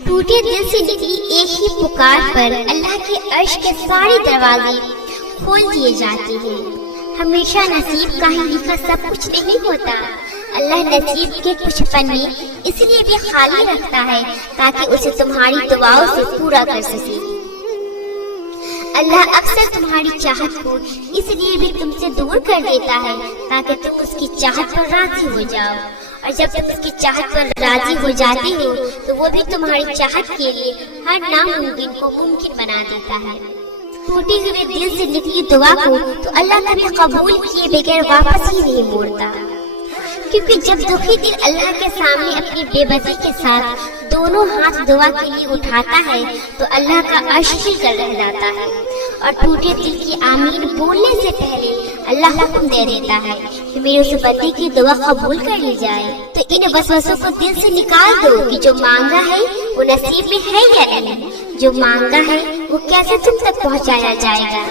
ٹوٹے دل سے نکلی ایک ہی پکار پر اللہ کے عرش کے سارے دروازے کھول دیے جاتے ہیں۔ ہمیشہ نصیب کا ہی لکھا سب کچھ نہیں ہوتا، اللہ نصیب کے کچھ پنے اس لیے بھی خالی رکھتا ہے تاکہ اسے تمہاری دعاؤں سے پورا کر سکے۔ اللہ اکثر تمہاری چاہت کو اس لیے بھی تم سے دور کر دیتا ہے تاکہ تم اس کی چاہت پر راضی ہو جاؤ، اور جب تم اس کی چاہت پر راضی ہو جاتے ہو تو وہ بھی تمہاری چاہت کے لیے ہر ناممکن کو ممکن بنا دیتا ہے۔ ٹوٹے ہوئے دل سے نکلی دعا کو تو اللہ کبھی قبول کیے بغیر واپس ہی نہیں موڑتا، کیونکہ جب دکھی دل اللہ کے سامنے اپنی بے بسی کے ساتھ دونوں ہاتھ دعا کے لیے اٹھاتا ہے تو اللہ کا عرش ہل کر رہ جاتا ہے، اور ٹوٹے دل کی آمین بولنے سے پہلے اللہ حکم دے دیتا ہے کہ میرے اس بندے کی دعا قبول کر لی جائے۔ تو ان وسوسوں کو دل سے نکال دو کہ جو مانگا ہے وہ نصیب میں ہے یا نہیں، جو مانگا ہے وہ کیسے تم تک پہنچایا جائے گا،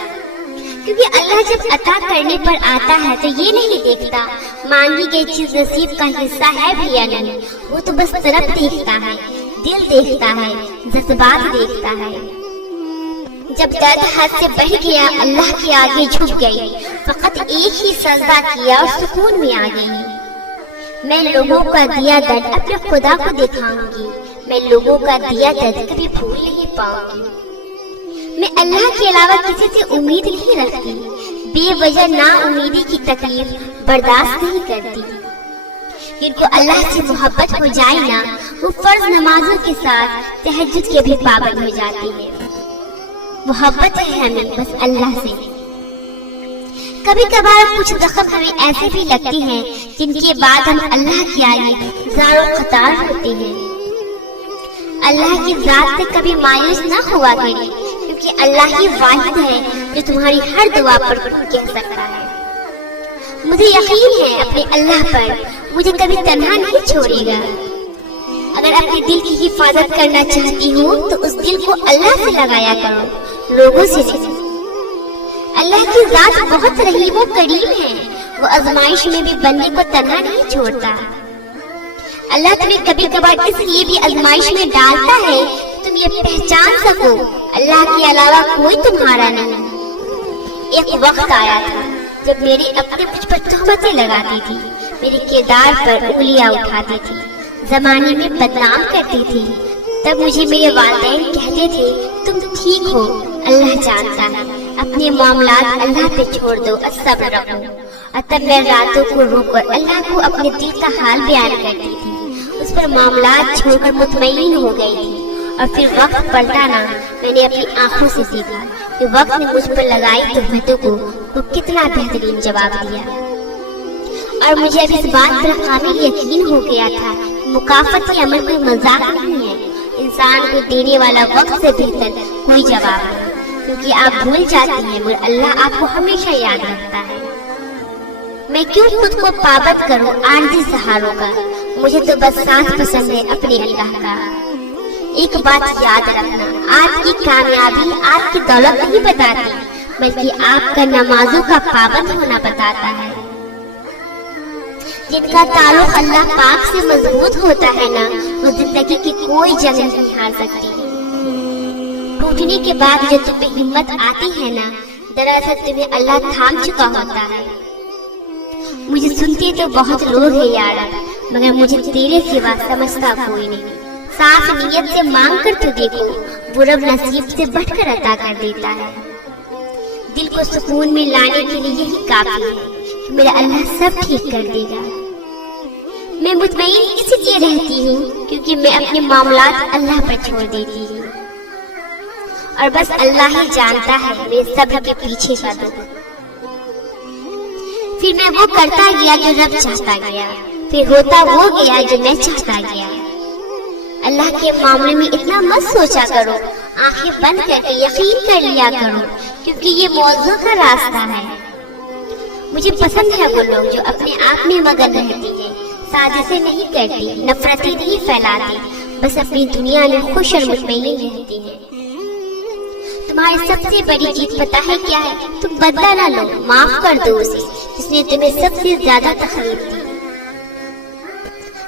کیونکہ اللہ جب عطا کرنے پر آتا ہے تو یہ نہیں دیکھتا مانگی گئی چیز نصیب کا حصہ ہے بھی یا نہیں، وہ تو بس طرف دیکھتا ہے، دل دیکھتا ہے، جذبات دیکھتا ہے۔ جب درد حد سے بڑھ گیا اللہ کے آگے جھک گئی، فقط ایک ہی سجدہ کیا اور سکون میں آ گئی۔ میں لوگوں کا دیا درد اپنے خدا کو دکھاؤں گی، میں لوگوں کا دیا درد کبھی بھول نہیں پاؤں گی۔ میں اللہ کے علاوہ کسی سے امید نہیں رکھتی، بے وجہ نا امیدی کی تکلیف برداشت نہیں کرتی۔ جن کو اللہ سے محبت ہو جائے نا، وہ فرض نمازوں کے ساتھ تہجد کے بھی پابند ہو جاتی ہے۔ محبت ہے ہمیں بس اللہ سے۔ کبھی کبھار کچھ زخم ہمیں ایسے بھی لگتی ہیں جن کے بعد ہم اللہ کے آگے زار و قطار ہوتے ہیں۔ اللہ کی ذات سے کبھی مایوس نہ ہوا کریں، کیونکہ اللہ ہی واحد ہے جو تمہاری ہر دعا پر کہہ سکتا ہے۔ مجھے یقین ہے اپنے اللہ پر مجھے کبھی تنہا نہیں چھوڑے گا۔ اگر اپنے دل کی حفاظت کرنا چاہتی ہوں تو اس دل کو اللہ سے لگایا کرو، لوگوں سے نہیں۔ اللہ کی ذات بہت رحیم و کریم ہے، وہ آزمائش میں بھی بندے کو تنہا نہیں چھوڑتا۔ اللہ تمہیں کبھی کبھار اس لیے بھی آزمائش میں ڈالتا ہے کہ تم یہ پہچان سکو اللہ کے علاوہ کوئی تمہارا نہیں۔ ایک وقت آیا تھا جب میری اپنے مجھ پر تہمتیں لگاتی تھی، میرے کردار پر انگلیاں اٹھاتی تھی، زمانے میں بدنام کرتی تھی۔ تب مجھے میرے والدین کہتے تھے تم ٹھیک ہو، اللہ جانتا ہے، اپنے معاملات اللہ پہ چھوڑ دو اور صبر رکھو۔ اور تب میں راتوں کو رو کر اللہ کو اپنے دل کا حال بیان کرتی تھی، اس پر معاملات چھوڑ کر مطمئن ہو گئی تھی۔ اور پھر وقت پلٹانا میں نے اپنی آنکھوں سے دیکھا کہ وقت نے مجھ پر لگائی تہمتوں کو وہ کتنا بہترین جواب دیا۔ اور مجھے اب اس بات پر قابل یقین ہو گیا تھا کہ مکافاتی عمل کوئی مذاق نہیں ہے، انسان کو دینے والا وقت سے بہتر کوئی جواب نہیں، کیونکہ آپ بھول جاتی ہیں مگر اللہ آپ کو ہمیشہ یاد رکھتا ہے۔ میں کیوں خود کو پابند کروں عارضی سہاروں کا، مجھے تو بس ساتھ پسند ہے اپنے اللہ کا۔ ایک بات یاد رکھنا، آپ کی کامیابی آپ کی دولت نہیں بتاتی بلکہ آپ کا نمازوں کا پابند ہونا بتاتا ہے۔ جن کا تعلق اللہ پاک سے مضبوط ہوتا ہے نا، وہ زندگی کی کوئی جنگ نہیں ہار سکتی۔ ٹوٹنے کے بعد جو تمہیں ہمت آتی ہے نا، دراصل تمہیں اللہ تھام چکا ہوتا ہے۔ مجھے سنتے تو بہت لوگ ہیں یار، مگر مجھے تیرے سوا سمجھتا کوئی نہیں۔ صاف نیت سے مانگ کر تو دیکھو، وہ رب نصیب سے بڑھ کر عطا کر دیتا ہے۔ دل کو سکون میں لانے کے لیے یہی کافی ہے کہ میرا اللہ سب ٹھیک کر دے گا۔ میں مطمئن اس لیے رہتی ہوں کیونکہ میں اپنے معاملات اللہ پر چھوڑ دیتی ہوں، اور بس اللہ ہی جانتا ہے میرے صبر کے پیچھے کا دکھ۔ پھر میں وہ کرتا گیا جو رب چاہتا گیا، پھر ہوتا وہ گیا جو میں چاہتا گیا۔ اللہ کے معاملے میں اتنا مت سوچا کرو، آنکھیں بند کر کے یقین کر لیا کرو، کیونکہ یہ موضوع کا راستہ ہے۔ مجھے پسند ہے وہ لوگ جو اپنے آپ میں مگن رہتی ہیں، سازشیں نہیں کرتی، نفرتیں نہیں پھیلاتی، بس اپنی دنیا میں خوش اور مطمئن رہتی ہیں۔ تمہاری سب سے بڑی چیز پتہ ہے کیا ہے؟ تم بدلہ نہ لو، معاف کر دو اسے جس نے تمہیں سب سے زیادہ تکلیف دی۔